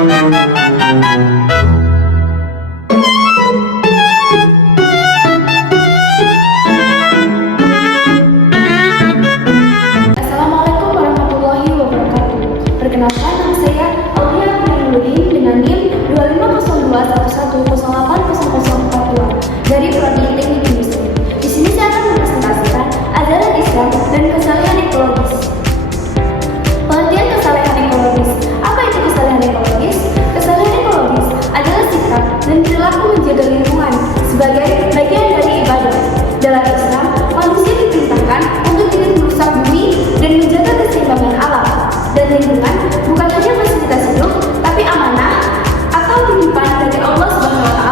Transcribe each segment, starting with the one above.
warahmatullahi wabarakatuh. Perkenalkan, nama saya Aulia Aminuddin dengan NIM 2502111080042 dari Prodi Teknik Industri. Di sini saya akan mempresentasikan ajaran Islam dan kesalehan ekologis. Pengertian kesalehan ekologis. Apa itu kesalehan ekologis? Kesalehan ekologis adalah sikap dan perilaku menjaga lingkungan sebagai bagian dari ibadah. Dalam Islam, manusia diperintahkan untuk tidak merusak bumi dan menjaga keseimbangan alam dan lingkungan, bukan hanya fasilitas hidup, tapi amanah atau titipan dari Allah SWT.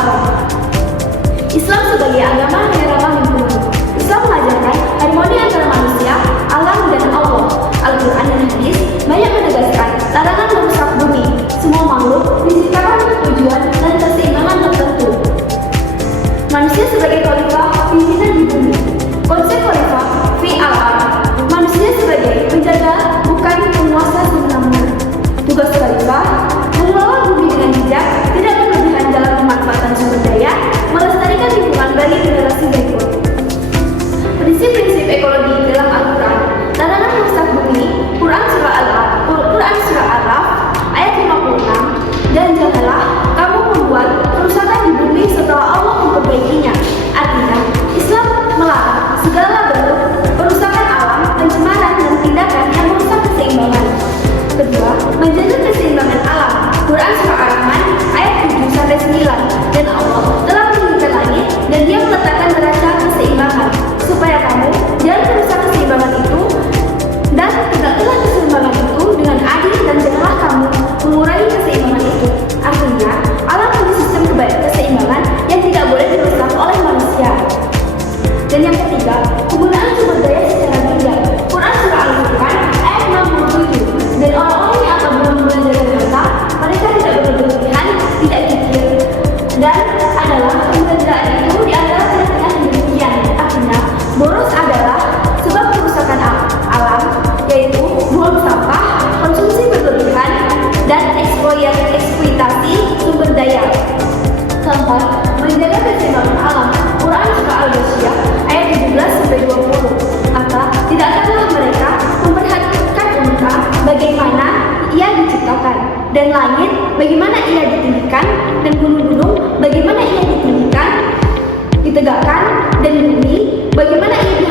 Islam sebagai agama yang ramah lingkungan. Islam mengajarkan harmoni antara manusia, alam, dan Allah. Al-Quran dan hadis banyak menegaskan larangan merusak bumi. Semua makhluk diciptakan untuk tujuan dan keseimbangan tertentu. Manusia sebagai khalifah pimpinan di bumi. Konsep khalifah fi al-ard. Manusia sebagai penjaga, bukan penguasa semena-mena. Tugas khalifah mengelola bumi dengan bijak, tidak berlebihan dalam pemanfaatan sumber daya, melestarikan lingkungan bagi generasi berikut. Prinsip-prinsip ekologi dalam Al-Quran. Larangan merusak bumi. Quran surah Al-Araf ayat 56. Dan janganlah kamu membuat kerusakan di bumi setelah Allah memperbaikinya. Artinya, Islam melarang segala bentuk perusakan alam, pencemaran, dan tindakan yang merusak keseimbangan. Kedua, menjaga keseimbangan alam. Quran surah Ar-Rahman ayat 7-9. Dan Allah telah meninggikan langit dan Dia meletakkan neraca keseimbangan supaya kamu jangan merusak keseimbangan itu, dan tegakkanlah keseimbangan itu dengan adil, dan janganlah kamu mengurangi keseimbangan itu. Artinya, alam punya sistem keseimbangan yang tidak boleh dirusak oleh manusia. Dan yang ketiga, penggunaan sumber daya secara bijak. Quran surah Al-Furqan ayat 67. Dan orang-orang yang akan benar-benar jaga harta, mereka tidak berlebihan, tidak kikir, dan adalah pemberdayaan itu di antara tengah-tengah yang demikian. Artinya, boros adalah sebab kerusakan alam, yaitu buang sampah, konsumsi berlebihan, dan eksploitasi sumber daya. Keempat, menjaga keseimbangan alam. Quran surah Al-Ghasyiyah ayat 17-20. Maka tidakkanlah mereka memperhatikan unta bagaimana ia diciptakan, dan langit bagaimana ia ditinggikan, dan gunung-gunung bagaimana ia ditinggikan, ditegakkan, dan bumi bagaimana ia